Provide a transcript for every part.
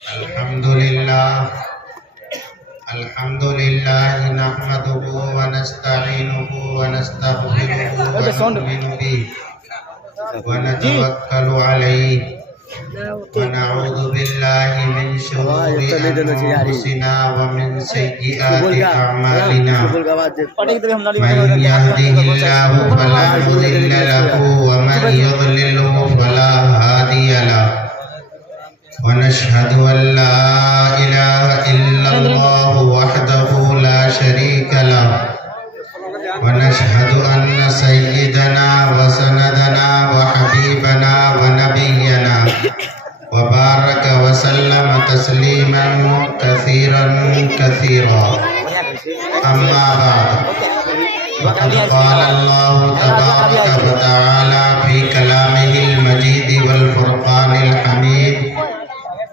الحمد لله نحمده ونستعينه ونستغفره ونؤمن به ونتوكل عليه ونعوذ بالله من شرور أنفسنا ومن سيئات أعمالنا من يهده الله فلا مضل له ومن يضلله فلا هادي له ونشهد أن لا إله إلا الله وحده لا شريك له ونشهد أن سيدنا وسندنا وحبيبنا ونبينا وبارك وسلم تسليما كثيرا كثيرا أما بعد فقد قال الله تبارك وتعالى في كلامه المجيد والفرقان الحميد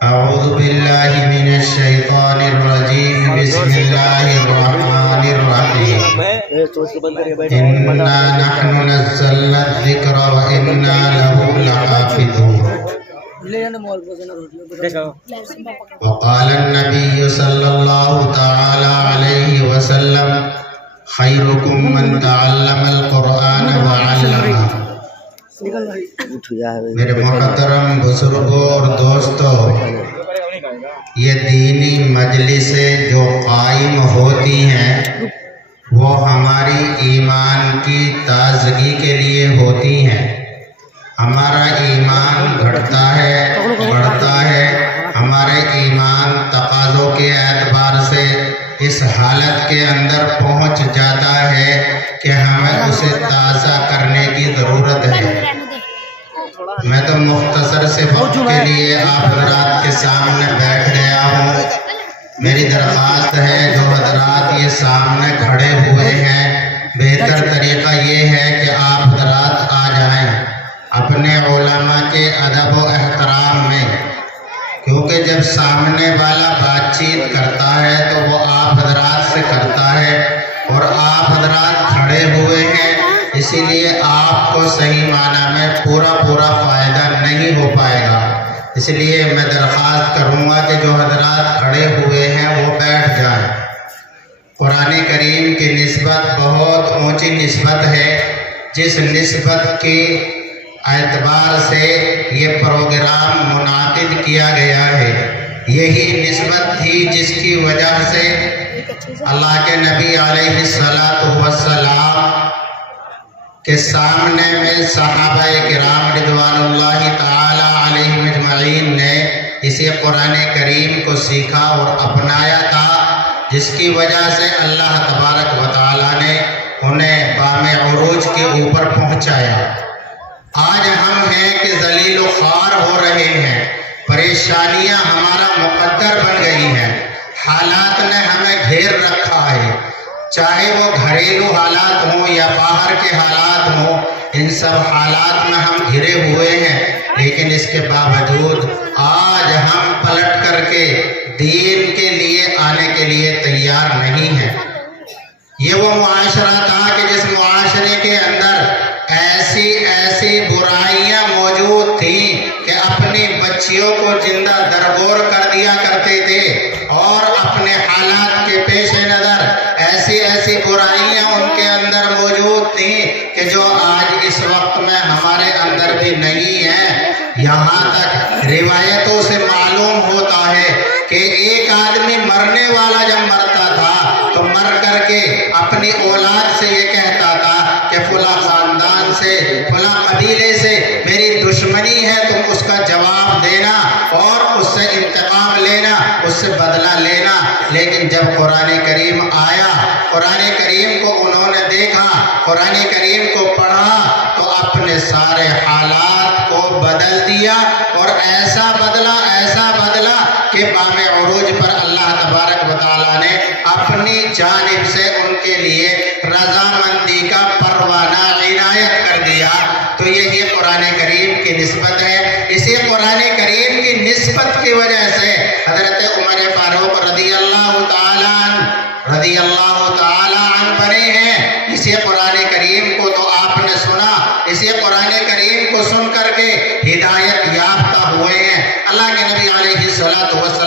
أعوذ بالله من الشيطان الرجيم بسم الله الرحمن الرحيم إنا نحن نزلنا الذكر وإنا له لحافظون وقال النبي صلى الله تعالى عليه وسلم خيركم من تعلم القرآن وعلمه میرے محترم بزرگوں اور دوستوں، یہ دینی مجلسیں جو قائم ہوتی ہیں وہ ہماری ایمان کی تازگی کے لیے ہوتی ہیں۔ ہمارا ایمان گھٹتا ہے، بڑھتا ہے، ہمارے ایمان تقاضوں کے اعتبار سے اس حالت کے اندر پہنچ جاتا ہے کہ ہمیں اسے تازہ کرنے کی ضرورت ہے۔ میں تو مختصر سے وقت کے لیے آپ حضرات کے سامنے بیٹھ گیا ہوں۔ میری درخواست ہے جو حضرات یہ سامنے کھڑے ہوئے ہیں، بہتر طریقہ یہ ہے کہ آپ حضرات آ جائیں اپنے علماء کے ادب و احترام میں، کیونکہ جب سامنے والا بات چیت کرتا ہے تو وہ آپ حضرات سے کرتا ہے اور آپ حضرات کھڑے ہوئے ہیں، اسی لیے آپ کو صحیح معنی میں پورا فائدہ نہیں ہو پائے گا۔ اس لیے میں درخواست کروں گا کہ جو حضرات کھڑے ہوئے ہیں وہ بیٹھ جائیں۔ قرآن کریم کی نسبت بہت اونچی نسبت ہے، جس نسبت کے اعتبار سے یہ پروگرام منعقد کیا گیا ہے، یہی نسبت تھی جس کی وجہ سے اللہ کے نبی علیہ السلام کے سامنے میں صحابہ کرام رضوان اللہ تعالی علیہم اجمعین نے اسی قرآن کریم کو سیکھا اور اپنایا تھا، جس کی وجہ سے اللہ تبارک و تعالی نے انہیں بام عروج کے اوپر پہنچایا۔ آج ہم ہیں کہ ذلیل و خوار ہو رہے ہیں، پریشانیاں ہمارا مقدر بن گئی ہیں، حالات نے ہمیں گھیر رکھا ہے، چاہے وہ گھریلو حالات ہوں یا باہر کے حالات ہوں، ان سب حالات میں ہم گھرے ہوئے ہیں، لیکن اس کے باوجود آج ہم پلٹ کر کے دین کے لیے آنے کے لیے تیار نہیں ہیں۔ یہ وہ معاشرہ تھا کہ جس معاشرے کے اندر ایسی برائیاں موجود تھیں کہ اپنی بچیوں کو زندہ درگور کر دیا کرتے تھے، اور اپنے حالات کے پیش نظر ایسی برائیاں ان کے اندر موجود تھیں کہ جو آج اس وقت میں ہمارے اندر بھی نہیں ہیں۔ یہاں تک روایتوں سے معلوم ہوتا ہے کہ ایک آدمی مرنے والا جب مرتا تھا تو مر کر کے اپنی اولاد سے یہ کہتا تھا کہ فلاں خاندان سے، فلاں قبیلے سے میری دشمنی ہے، تم اس کا جواب دینا اور اس سے انتقام لینا، اس سے بدلہ لینا۔ لیکن جب قرآن کریم آیا، قرآن کریم کو انہوں نے دیکھا، قرآن کریم کو پڑھا تو اپنے سارے حالات کو بدل دیا، اور ایسا بدلا کہ بام عروج پر اللہ تبارک و تعالیٰ نے اپنی جانب سے ان کے لیے رضامندی کا پروانہ عنایت کر دیا۔ تو یہی قرآن کریم کی نسبت ہے۔ اسی قرآن کریم کی نسبت کی وجہ سے حضرت عمر فاروق رضی اللہ تعالی عنہ بنے ہیں۔ اسی قرآن کریم کو تو آپ نے سنا، اسی قرآن کریم کو سن کر کے ہدایت یافتہ ہوئے ہیں۔ اللہ کے نبی علیہ الصلوۃ والسلام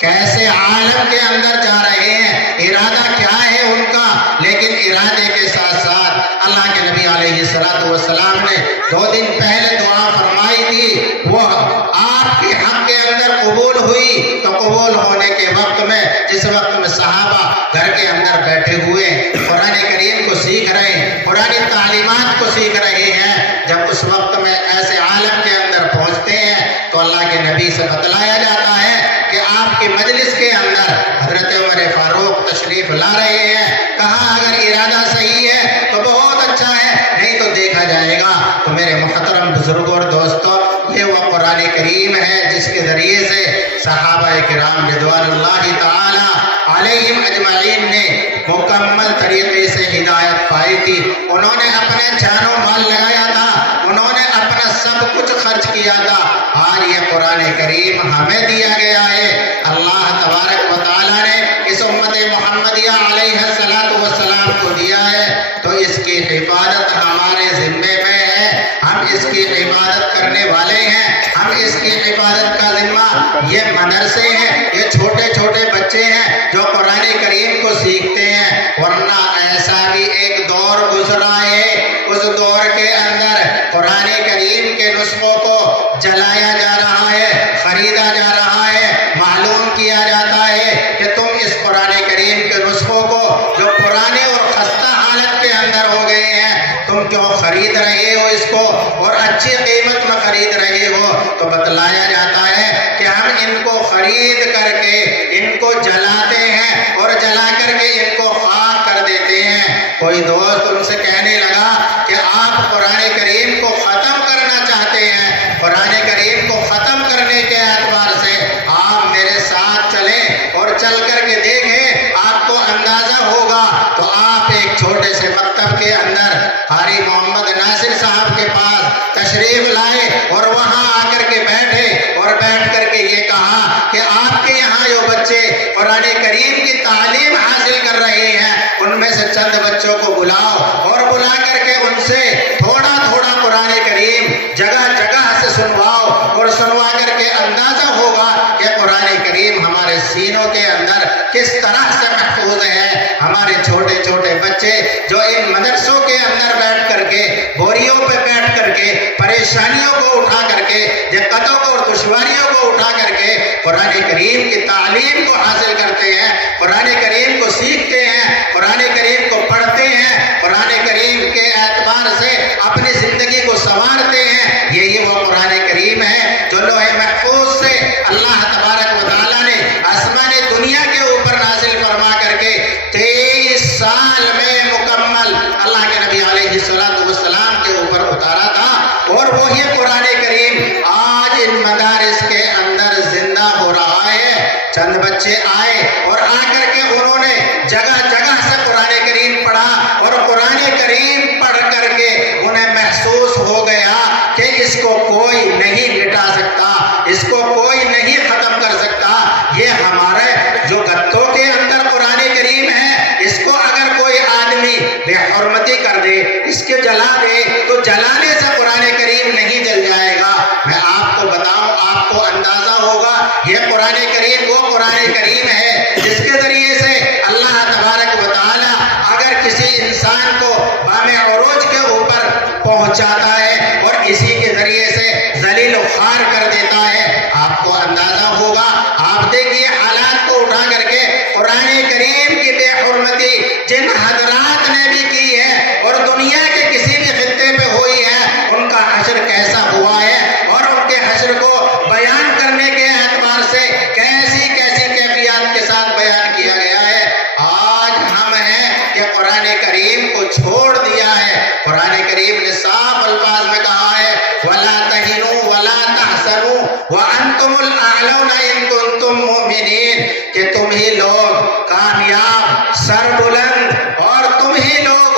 کیسے عالم کے اندر جا رہے ہیں، ارادہ کیا ہے ان کا، لیکن ارادے کے ساتھ ساتھ اللہ کے نبی علیہ السلام نے 2 دن پہلے دعا فرمائی تھی، وہ آپ کے حق کے اندر قبول ہوئی، تو قبول ہونے کے وقت میں جس وقت میں صحابہ گھر کے اندر بیٹھے ہوئے قرآن کریم کو سیکھ رہے ہیں، قرآن تعلیمات کو سیکھ رہے ہیں، جب اس وقت میں ایسے عالم کے اندر پہنچتے ہیں تو اللہ کے نبی سے بتلایا جاتا ہے کہ آپ کی مجلس کے اندر حضرت عمر فاروق تشریف لا رہے ہیں۔ کہا اگر ارادہ صحیح ہے تو بہت اچھا ہے، نہیں تو دیکھا جائے گا۔ تو میرے محترم بزرگوں اور دوستوں، یہ وہ قرآن کریم ہے جس کے ذریعے سے صحابہ کرام رضوان اللہ تعالی علیہم اجمعین نے مکمل طریقے سے ہدایت پائی تھی۔ انہوں نے اپنے جان و مال لگایا تھا، انہوں نے اپنا سب کچھ خرچ کیا تھا۔ آج یہ قرآن کریم ہمیں دیا گیا ہے، اللہ تبارک و تعالیٰ نے اس امت محمدیہ علیہ السلام کو دیا ہے، تو اس کی حفاظت ہمارے ذمے میں ہے۔ ہم اس کی حفاظت کرنے والے ہیں، ہم اس کی حفاظت کا ذمہ، یہ مدرسے ہیں، یہ چھوٹے چھوٹے بچے ہیں جو قرآن کریم کو سیکھتے ہیں۔ ورنہ ایسا بھی ایک دور گزرا ہے، اس دور کے اندر قرآن کریم کے نسخوں کو جلایا جا رہا ہے، خریدا جا رہا ہے، معلوم کیا جاتا ہے کہ تم اس قرآن کریم کے نسخوں کو جو پرانے اور خستہ حالت کے اندر ہو گئے ہیں، تم کیوں خرید رہے ہو اس کو اور اچھی قیمت میں خرید رہے ہو؟ تو بتلایا جاتا ہے کہ ہم ان کو خرید کر کے ان کو جلاتے ہیں اور جلا کر کے ان کو خاک کر دیتے ہیں۔ کوئی دوست ان سے کہنے لگا کہ آپ قرآن کریم کو ختم کرنا چاہتے ہیں، قرآن کریم کو ختم کرنے کے اعتبار سے آپ میرے ساتھ چلیں اور چل کر کے دیکھیں، آپ کو اندازہ ہوگا۔ تو آپ ایک چھوٹے سے مکتب کے اندر قاری محمد ناصر صاحب کے پاس تشریف لائے اور وہاں آ کر کے بیٹھے اور بیٹھ کر کے یہ کہا کہ آپ کے یہاں جو بچے قرآن کریم کی تعلیم حاصل کر رہے ہیں، ان میں سے چند بچوں کو بلاؤ اور بلا کر کے ان سے تھوڑا تھوڑا قرآن کریم جگہ جگہ سے سنواؤ، اور سنوا کر کے اندازہ ہوگا کہ قرآن کریم ہمارے سینوں کے اندر کس طرح سے محفوظ ہے۔ ہمارے چھوٹے چھوٹے بچے جو ان مدرسوں کے اندر بیٹھ کر کے بوریوں پہ بیٹھ کر کے پریشانیوں کو اٹھا کر کے دقتوں کو اور دشواریوں کو اٹھا کر کے قرآن کریم کی تعلیم کو حاصل کرتے ہیں، قرآن کریم کو سیکھتے ہیں، قرآن کریم کو پڑھتے ہیں، قرآن کریم کے اعتبار سے اپنی زندگی کو سنوارتے ہیں، یہی وہ قرآن کریم ہے جو لوح محفوظ سے اللہ تبارک و تعالیٰ نے آسمان دنیا کے اوپر نازل فرما کر کے 23 سال میں مکمل اللہ کے نبی علیہ السلام کے اوپر اتارا تھا۔ اور وہی قرآن کریم آج ان مدارس کے اندر زندہ ہو رہا ہے۔ چند بچے آئے اور آ کر کے انہوں نے جگہ جگہ سے قرآن کریم پڑھا، اور قرآن کریم پڑھ کر کے انہیں محسوس ہو گیا کہ اس کو کوئی نہیں مٹا سکتا، اس کو کوئی نہیں ختم کر سکتا۔ یہ ہمارے جو گتوں کے اندر قرآن کریم ہے، اس کو اگر کوئی آدمی بے حرمتی کر دے، اس کے جلا دے، تو جلانے سے قرآن کریم نہیں جل جائے گا۔ میں آپ کو بتاؤں، آپ کو اندازہ ہوگا یہ قرآن کریم وہ قرآن کریم ہے جس کے ذریعے سے اللہ تبارک و تعالی اگر کسی انسان کو بام عروج کے اوپر پہنچاتا ہے اور اسی کے ذریعے سے ذلیل و خوار کر دیتا ہے۔ آپ کو اندازہ ہوگا، آپ دیکھیے حالات کو اٹھا کر کے قرآن کریم کی بے حرمتی جن حضرات نے بھی کی ہے اور دنیا کے کسی بھی خطے پہ ہوئی ہے، ان کا حشر کیسا ہوا ہے اور ان کے حشر کو بیان کرنے کے اعتبار سے کیسی کیسی کیفیات کے ساتھ بیان کیا گیا ہے۔ آج ہم ہیں کہ قرآن کریم کو چھوڑ دیا ہے۔ قرآن کریم نے صاف الفاظ میں کہا ہے وَلَا تَهِنُوا وَلَا تَحْزَنُوا وَأَنْتُمُ الْأَعْلَوْنَ إِن كُنتُم مُؤْمِنِينَ، کہ تم ہی لوگ کامیاب، سربلند اور تم ہی لوگ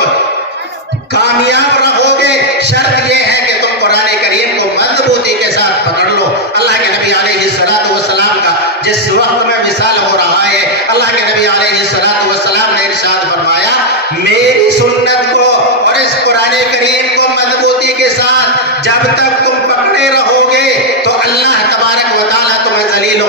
کامیاب رہو گے، شرط یہ ہے کہ تم قرآن کریم کو مضبوطی کے ساتھ پکڑ لو۔ اللہ کے نبی علیہ السلام کا جس وقت میں وصال ہو رہا ہے، اللہ کے نبی علیہ السلام نے ارشاد فرمایا میری سنت کو اور اس قرآن کریم کو مضبوطی کے ساتھ جب تک تم پکڑے رہو گے تو اللہ تبارک و تعالیٰ تمہیں ذلیل و